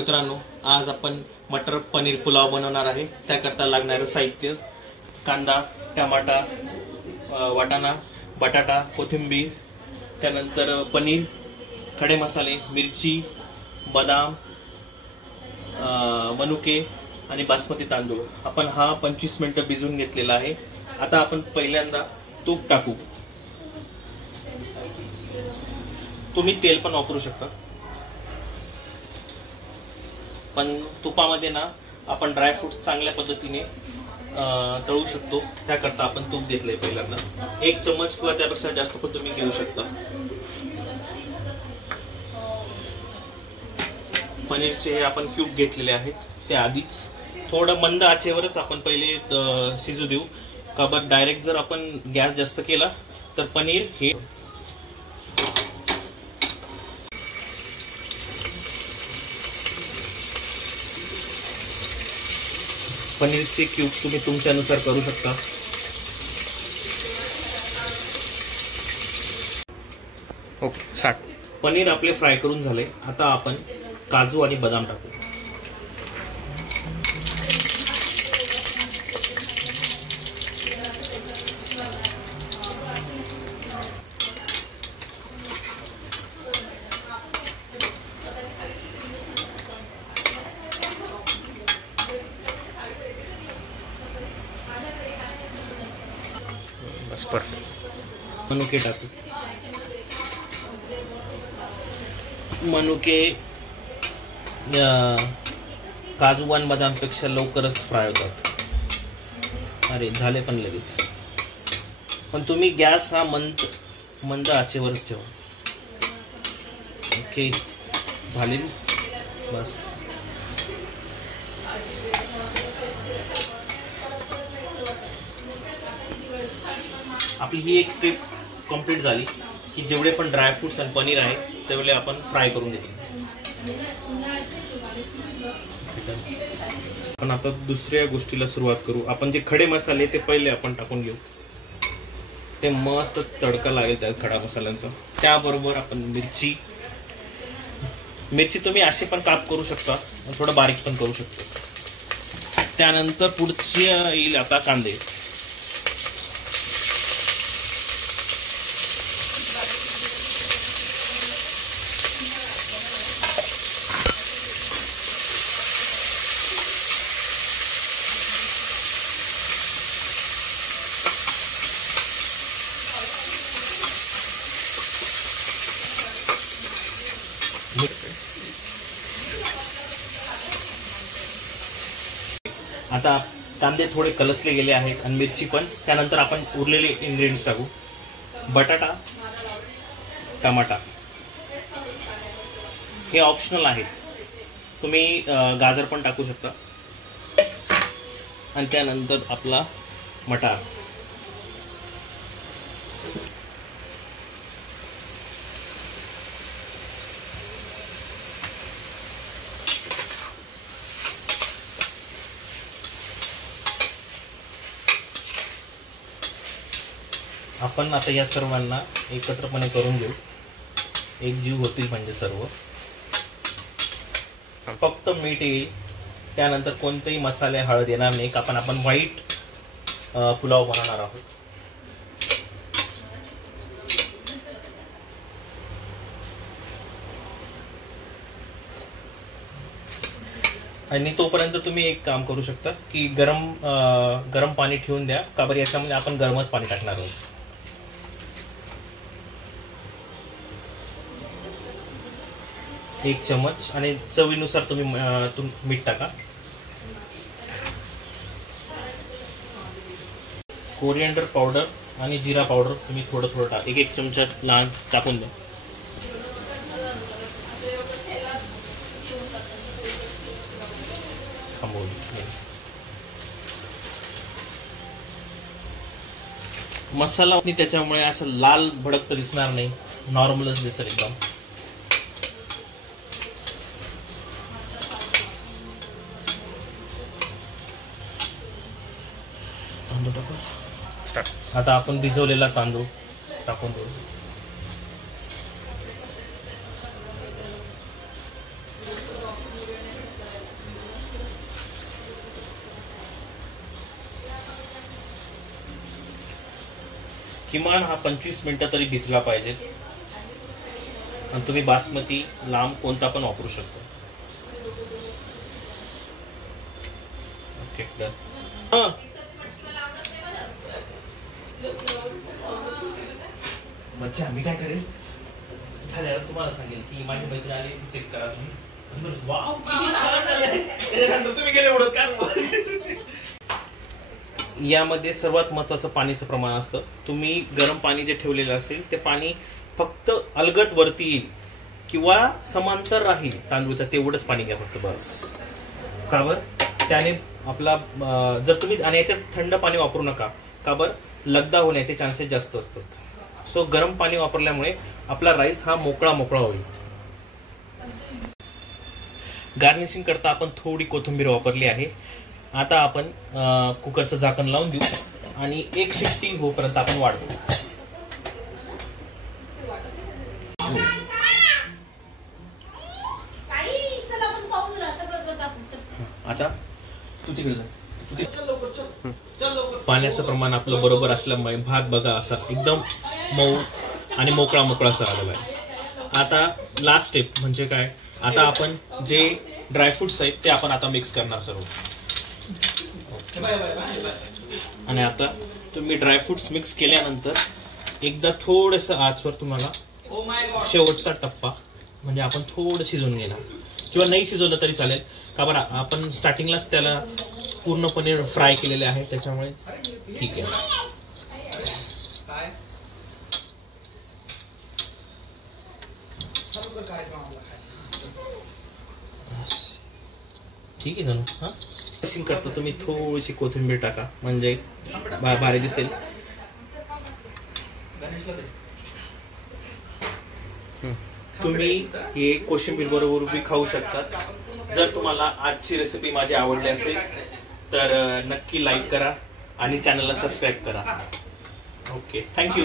मित्रांनो, आज आपण मटर पनीर पुलाव बनवणार आहे। त्याकरता लागणारे साहित्य: कांदा, टमाटा, वाटाणा, बटाटा, कोथिंबीर, त्यानंतर पनीर, खडे मसाले, मिरची, बदाम, मनुके आणि बासमती तांदूळ। आपण हा 25 मिनिटं भिजवून घेतलेला आहे। आता आपण पहिल्यांदा तूप टाकू। तुम्ही तेल पण वापरू शकता, पण तुपामध्ये ना आपण ड्रायफ्रूट्स चांगल्या पद्धतीने तळू शकतो। त्याकरता आपण तूप घेतलंय पहिल्यांदा। 1 चम्मच किंवा त्यापेक्षा जास्त पण तुम्ही घेऊ शकता। पनीरचे आपण क्यूब घेतलेले आहेत, ते आधीच थोडं मंद आचेवरच आपण पहिले शिजू देऊ। का बरं, डायरेक्ट जर आपण गॅस जास्त केला तर पनीर हे पनीरचे क्यूब तुम्ही तुमच्यानुसार करू शकता। Okay, start. पनीर आपले फ्राय करून झाले। आता आपण काजू आणि बदाम टाकू। बस, परफेक्ट। मनुके टाकू। मनुके काजू आणि बदाम पेक्षा लवकरच फ्राय होतात। अरे झाले पण लगेच। पण तुम्ही गॅस हा मंद आचेवरच ठेवा। ओके, झाले बस। आपली ही एक स्टेप कंप्लीट झाली की जेवढे पण ड्रायफ्रूट्स आणि पनीर आहे तेवढे आपण फ्राय करून घेतो। आपण आता दुसऱ्या गोष्टीला सुरुवात करू। आपण जे खडे मसाले ते पहिले आपण टाकून घेऊ। ते मस्त तडका लागेल त्या खडा मसाल्यांचा। त्याबरोबर आपण मिरची तुम्ही असे पण काप करू शकता, थोडं बारीक पण करू शकता। त्यानंतर पुढची येईल आता कांदे। आता कांदे थोडे कलसले गेले आहेत आणि मिरची पण। त्यानंतर आपण उरलेले इन्ग्रेडियंट्स टाकू। बटाटा, टमाटा हे ऑप्शनल आहेत, तुम्ही गाजर पण टाकू शकता। आणि त्यानंतर आपला मटार। आपण आता या सर्वांना एकत्रपणे करून घेऊ। एक जीव होतील म्हणजे सर्व। फक्त मीठ येईल, त्यानंतर कोणतेही मसाले हळद येणार नाही। आपण व्हाईट पुलाव बनवणार आहोत। आणि तोपर्यंत तुम्ही एक काम करू शकता की गरम पाणी ठेवून द्या। का बरं, याच्यामध्ये आपण गरमच पाणी टाकणार आहोत। 1 चम्मच आणि चवीनुसार तुम्ही मीठ टाका। कोरिएंडर पावडर आणि जिरा पावडर तुम्ही थोडं टाका। 1 चमचा लहान टाकून द्या। मसाला त्याच्यामुळे असं लाल भडक तर दिसणार नाही, नॉर्मलच दिसेल एकदम। आता आपण भिजवलेला तांदूळ टाकून देऊ। किमान हा 25 मिनिटं तरी भिजला पाहिजे. आणि तुम्ही बासमती लांब कोणता पण वापरू शकता. Okay done. मच्छा मी काय करेल झाल्यावर तुम्हाला सांगेल की माझी मैत्रीण आली चेक करा तुम्ही. वाव किती छान झाले. तुम्ही गेले उडत काय. यामध्ये सर्वात महत्वाचं पाणीचं प्रमाण असतं. तुम्ही गरम पाणी जे ठेवलेलं असेल ते पाणी फक्त अलगद वरती येईल किंवा समांतर राहील तांदूळचा तेवढंच पाणी घ्या फक्त बस. का बर त्याने आपला जर तुम्ही आणि याच्यात थंड पाणी वापरू नका. का बर लगदा होण्याचे चान्सेस जास्त असतात. सो गरम पाणी वापरल्यामुळे आपला राईस हा मोकळा मोकळा होईल. गार्निशिंग करता आपण थोडी कोथिंबीर वापरली आहे. आता आपण कुकरचं झाकण लावून देऊ आणि एक शिट्टी होईपर्यंत आपण वाढवू. आता तू तिकडे जा. पाण्याचं प्रमाण आपलं बरोबर असल्यामुळे भात बघा असा एकदम मऊ आणि मोकळा मोकळा असा आलेला आहे. आता लास्ट स्टेप म्हणजे काय, आता आपण जे ड्रायफ्रुट्स आहेत ते आपण आता मिक्स करणार सर्व. आणि आता तुम्ही ड्रायफ्रुट्स मिक्स केल्यानंतर एकदा थोडस आचवर तुम्हाला शेवटचा टप्पा म्हणजे आपण थोडं शिजवून घेणार किंवा नाही शिजवलं तरी चालेल. का बरं आपण स्टार्टिंगलाच त्याला पूर्णपणे फ्राय केलेले आहे त्याच्यामुळे ठीक आहे. ठीक आहे ना. हा कशिंग करतो तुम्ही थोडीशी कोथिंबीर टाका म्हणजे भारी दिसेल. तुम्ही हे कोशिंबीर बरोबर बी खाऊ शकता. जर तुम्हाला आजची रेसिपी माझी आवडली असेल तर नक्की लाईक करा आणि चॅनलला सबस्क्राईब करा. Okay thank you.